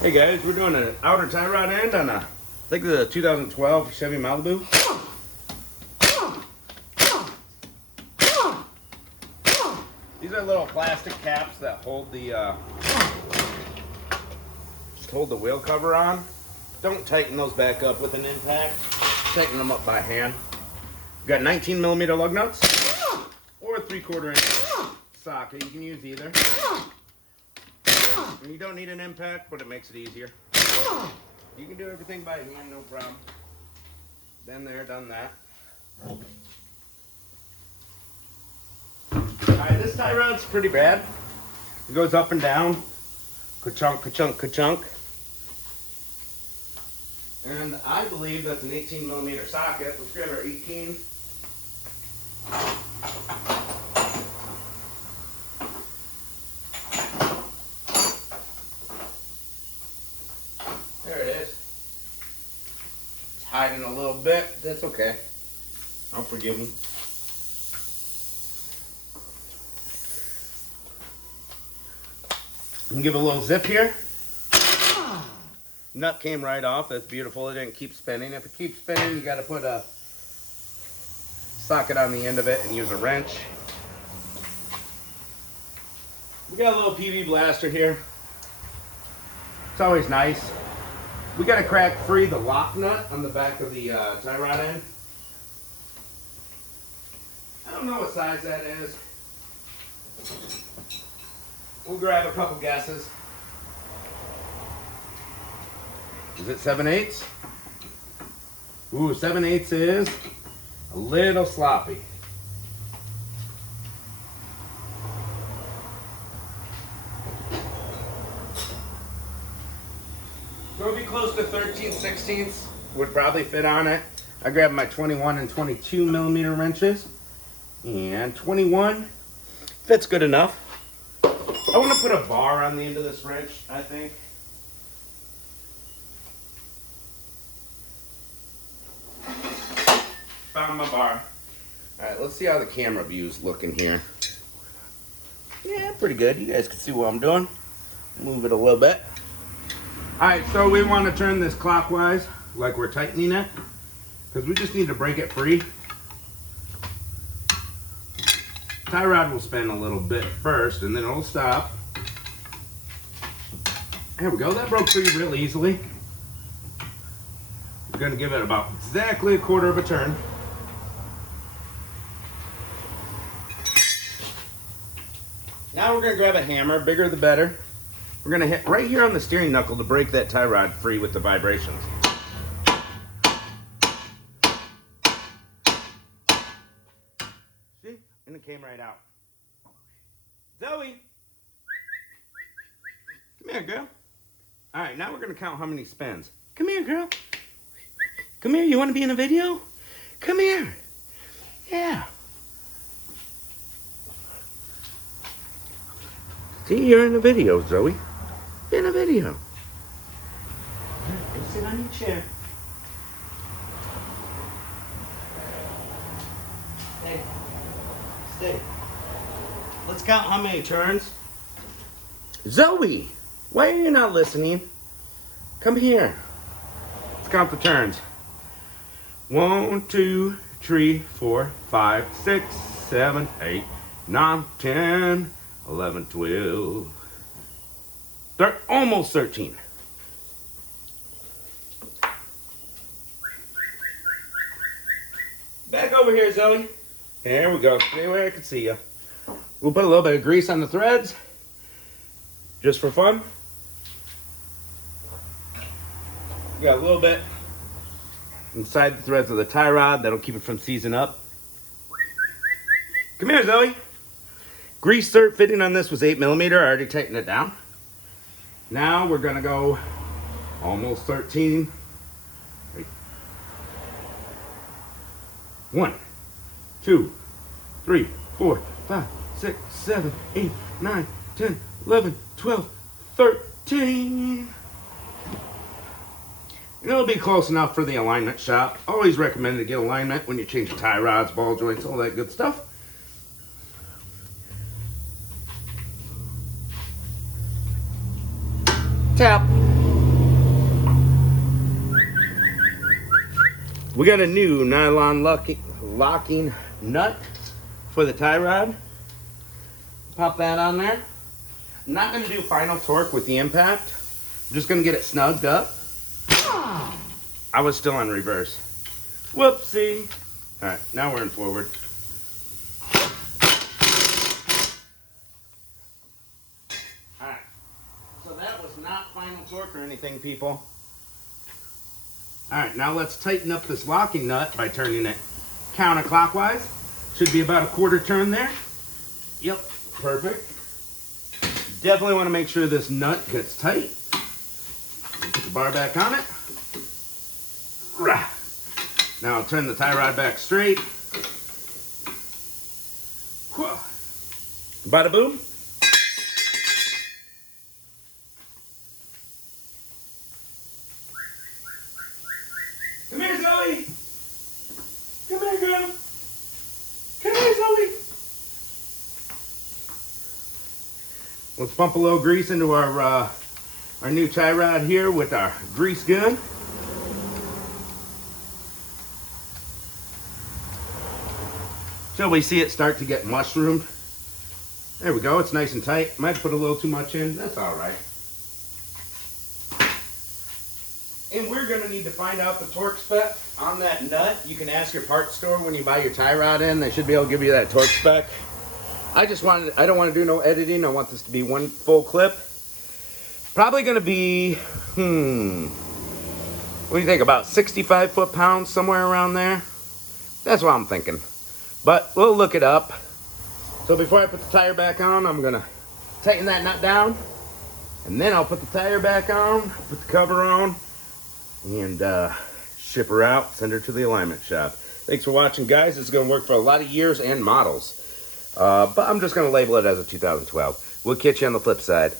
Hey guys, we're doing an outer tie rod end on I think the 2012 Chevy Malibu. These are little plastic caps that hold the wheel cover on. Don't tighten those back up with an impact. Tighten them up by hand. We've got 19mm lug nuts or a 3/4 inch socket. You can use either. And you don't need an impact, but it makes it easier. You can do everything by hand, no problem. Been there, done that. Alright, this tie rod's pretty bad. It goes up and down. Ka-chunk, ka-chunk, ka-chunk. And I believe that's an 18mm socket. Let's grab our 18. There it is. It's hiding a little bit. That's okay. I'll forgive him. You can give it a little zip here. Nut came right off. That's beautiful. It didn't keep spinning. If it keeps spinning, you got to put a socket on the end of it and use a wrench. We got a little PV blaster here. It's always nice. We got to crack free the lock nut on the back of the tie rod end. I don't know what size that is. We'll grab a couple guesses. Is it 7/8? Ooh, 7/8 is a little sloppy. So it'll be close to 13/16 would probably fit on it. I grabbed my 21 and 22mm wrenches, and 21 fits good enough. I want to put a bar on the end of this wrench, I think. Found my bar. Alright, let's see how the camera view's looking here. Yeah, pretty good. You guys can see what I'm doing. Move it a little bit. Alright, so we want to turn this clockwise, like we're tightening it, because we just need to break it free. Tie rod will spin a little bit first, and then it'll stop. There we go. That broke free real easily. We're going to give it about exactly 1/4 of a turn. Now we're going to grab a hammer, bigger the better. We're going to hit right here on the steering knuckle to break that tie rod free with the vibrations. See? And it came right out. Zoe! Come here, girl. Alright, now we're going to count how many spins. Come here, girl. Come here, you want to be in a video? Come here. Yeah. See, you're in a video, Zoe. You're in a video. Go sit on your chair. Hey, stay. Let's count how many turns. Zoe, why are you not listening? Come here. Let's count the turns. 1, 2, 3, 4, 5, 6, 7, 8, 9, 10, 11, 12. Almost 13. Back over here, Zoe. There we go. Anyway, I can see you. We'll put a little bit of grease on the threads, just for fun. We got a little bit inside the threads of the tie rod that'll keep it from seizing up. Come here, Zoe. Grease cert fitting on this was 8mm. I already tightened it down. Now we're gonna go almost 13. 1, 2, 3, 4, 5, 6, 7, 8, 9, 10, 11, 12, 13. And it'll be close enough for the alignment shop. Always recommend to get alignment when you change tie rods, ball joints, all that good stuff. Tap. We got a new nylon locking nut for the tie rod. Pop that on there. I'm not going to do final torque with the impact. I'm just going to get it snugged up. I was still on reverse. Whoopsie. All right, now we're in forward. All right, so that was not final torque or anything, people. All right, now let's tighten up this locking nut by turning it counterclockwise. Should be about a quarter turn there. Yep, perfect. Definitely want to make sure this nut gets tight. Put the bar back on it. Now I'll turn the tie rod back straight. Bada boom. Come here, Zoe. Come here, girl. Come here, Zoe. Let's pump a little grease into our new tie rod here with our grease gun. Till we see it start to get mushroomed. There we go, it's nice and tight. Might put a little too much in, that's all right. And we're gonna need to find out the torque spec on that nut. You can ask your parts store when you buy your tie rod in. They should be able to give you that torque spec. I don't want to do no editing. I want this to be one full clip. Probably gonna be, what do you think, about 65 foot-pounds, somewhere around there? That's what I'm thinking. But we'll look it up. So before I put the tire back on, I'm gonna tighten that nut down. And then I'll put the tire back on, put the cover on, and ship her out, send her to the alignment shop. Thanks for watching, guys. This is gonna work for a lot of years and models. But I'm just gonna label it as a 2012. We'll catch you on the flip side.